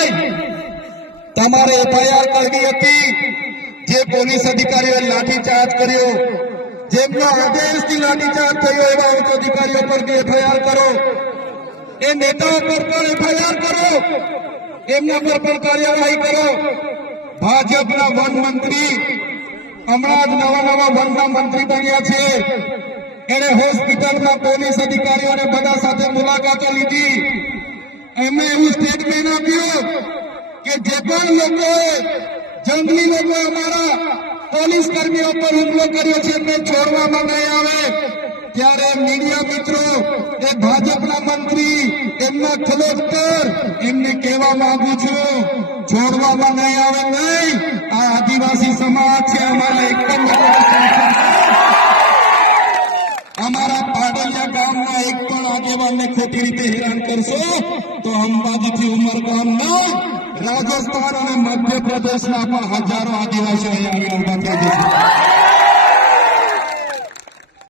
નહીં, તમારે એફઆઈઆર કરવી હતી. જે પોલીસ અધિકારીઓએ લાઠીચાર્જ કર્યો, જેમના આદેશથી લાઠીચાર્જ થયો એવા ઉચ્ચ અધિકારીઓ પર એફઆઈઆર કરો. એ નેતાઓ પર પણ એફઆઈઆર કરો, એમના પર પણ કાર્યવાહી કરો. ભાજપના વન મંત્રી હમણાં જ નવા વનના મંત્રી બન્યા છે. એને હોસ્પિટલમાં પોલીસ અધિકારીઓને બધા સાથે મુલાકાતો લીધી. એમને એવું સ્ટેટમેન્ટ આપ્યું કે જે પણ લોકોએ જંગલી લોકો અમારા પોલીસ કર્મીઓ પર હુમલો કર્યો છે એમને છોડવામાં નહીં આવે. ત્યારે મીડિયા મિત્રો, એ ભાજપના મંત્રી એમના કલેક્ટર એમને કહેવા માંગુ છું, છોડવામાં નહીં આવે. નહીં, આ આદિવાસી સમાજ છે, અમારા એક પણ અમારા પાડલિયા ગામના એક પણ આગેવાનને ખોટી રીતે હેરાન કરશો તો અંબાજીથી ઉમરગામના, રાજસ્થાન અને મધ્યપ્રદેશના પણ હજારો આદિવાસીઓ અહીંયા આગળ ઉભા થઈ જશે.